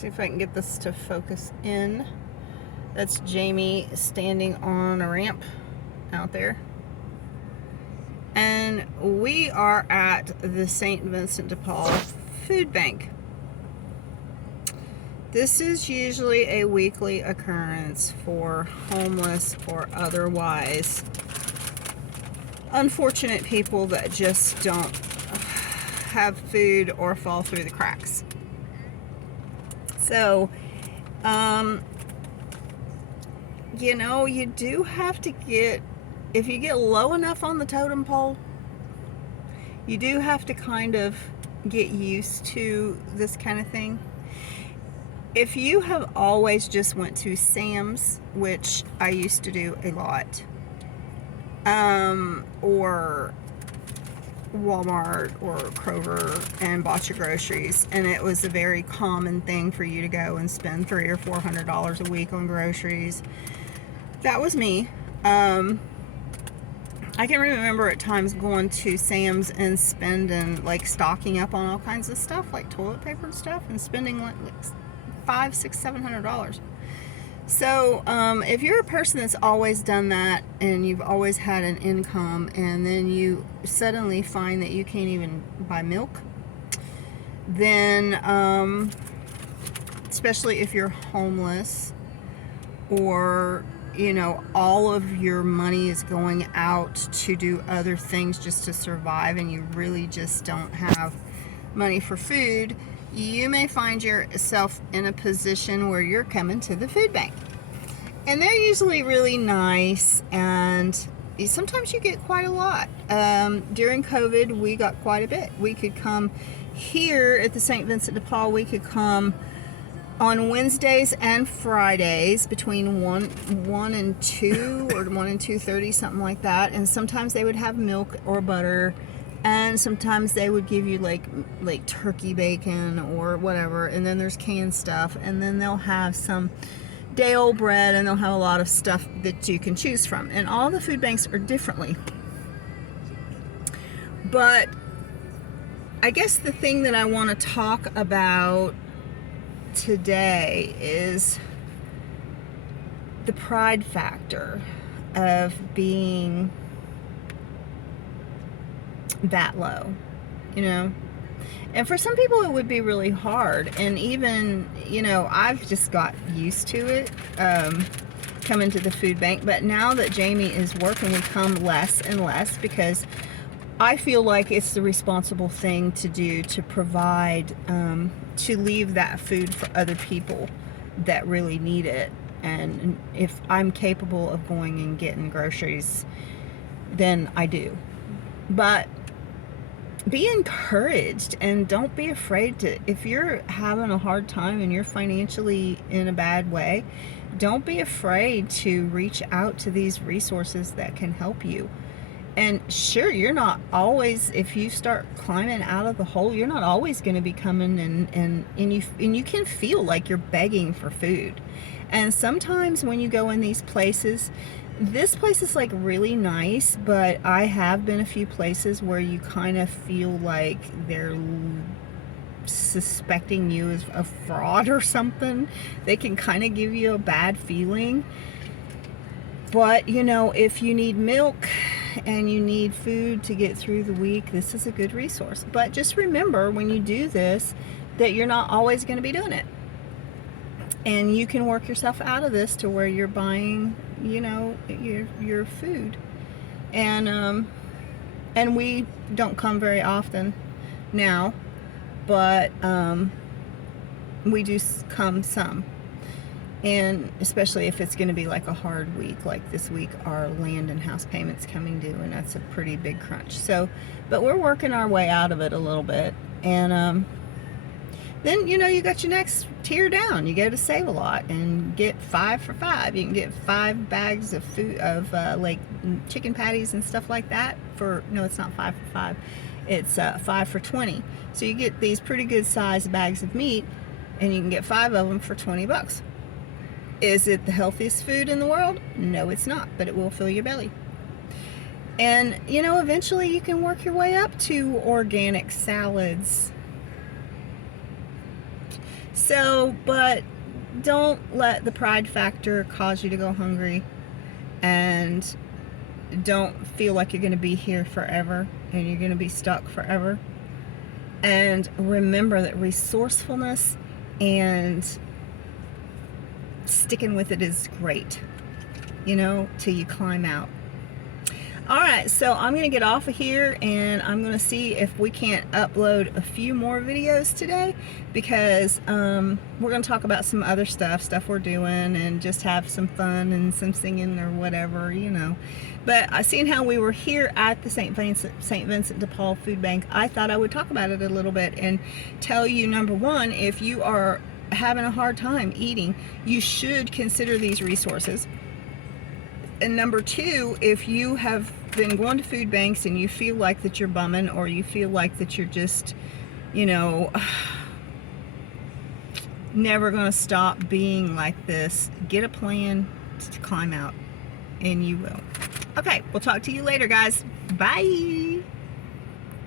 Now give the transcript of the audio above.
See if I can get this to focus in. That's Jamie standing on a ramp out there. And we are at the St. Vincent de Paul Food Bank. This is usually a weekly occurrence for homeless or otherwise unfortunate people that just don't have food or fall through the cracks. So, you know, you do have to get, if you get low enough on the totem pole, you do have to kind of get used to this kind of thing. If you have always just went to Sam's, which I used to do a lot, or Walmart or Kroger and bought your groceries, and it was a very common thing for you to go and spend $300 or $400 a week on groceries. That was me. I can remember at times going to Sam's and spending, like, stocking up on all kinds of stuff, like toilet paper and stuff, and spending like $500, $600, $700. So if you're a person that's always done that and you've always had an income and then you suddenly find that you can't even buy milk, then especially if you're homeless, or you know, all of your money is going out to do other things just to survive, and you really just don't have money for food, you may find yourself in a position where you're coming to the food bank. And they're usually really nice, and sometimes you get quite a lot. During COVID, we got quite a bit. We could come here at the St. Vincent de Paul, we could come on Wednesdays and Fridays between 1 and 2 or 1 and 2:30, something like that. And sometimes they would have milk or butter, and sometimes they would give you like turkey bacon or whatever. And then there's canned stuff, and then they'll have some day-old bread, and they'll have a lot of stuff that you can choose from. And all the food banks are differently. But I guess the thing that I want to talk about today is the pride factor of being that low, you know. And for some people it would be really hard, and even, you know, I've just got used to it, coming to the food bank. But now that Jamie is working, we come less and less, because I feel like it's the responsible thing to do, to provide, to leave that food for other people that really need it. And if I'm capable of going and getting groceries, then I do. But be encouraged, and don't be afraid to, if you're having a hard time and you're financially in a bad way, don't be afraid to reach out to these resources that can help you. And sure, you're not always, if you start climbing out of the hole, you're not always going to be coming and you can feel like you're begging for food. And sometimes when you go in these places, this place is like really nice, but I have been a few places where you kind of feel like they're suspecting you as a fraud or something. They can kind of give you a bad feeling. But, you know, if you need milk and you need food to get through the week, this is a good resource. But just remember, when you do this, that you're not always going to be doing it. And you can work yourself out of this to where you're buying, you know, your food. And we don't come very often now, but we do come some. And especially if it's going to be like a hard week, like this week, our land and house payments coming due, and that's a pretty big crunch. So, but we're working our way out of it a little bit. And then, you know, you got your next tier down. You go to Save A Lot and get 5 for $5. You can get 5 bags of food, of like chicken patties and stuff like that for, no, it's not 5 for $5. It's 5 for $20. So you get these pretty good sized bags of meat, and you can get 5 of them for $20. Is it the healthiest food in the world? No, it's not, but it will fill your belly. And, you know, eventually you can work your way up to organic salads. So, but don't let the pride factor cause you to go hungry, and don't feel like you're going to be here forever and you're going to be stuck forever. And remember that resourcefulness and sticking with it is great, you know, till you climb out. All right, so I'm going to get off of here, and I'm going to see if we can't upload a few more videos today, because we're going to talk about some other stuff we're doing, and just have some fun and some singing or whatever, you know. But I seen how we were here at the St. Vincent de Paul Food Bank, I thought I would talk about it a little bit and tell you, number one, if you are having a hard time eating, you should consider these resources. And number two, if you have been going to food banks and you feel like that you're bumming, or you feel like that you're just, you know, never going to stop being like this, get a plan to climb out, and you will. Okay, we'll talk to you later, guys. Bye.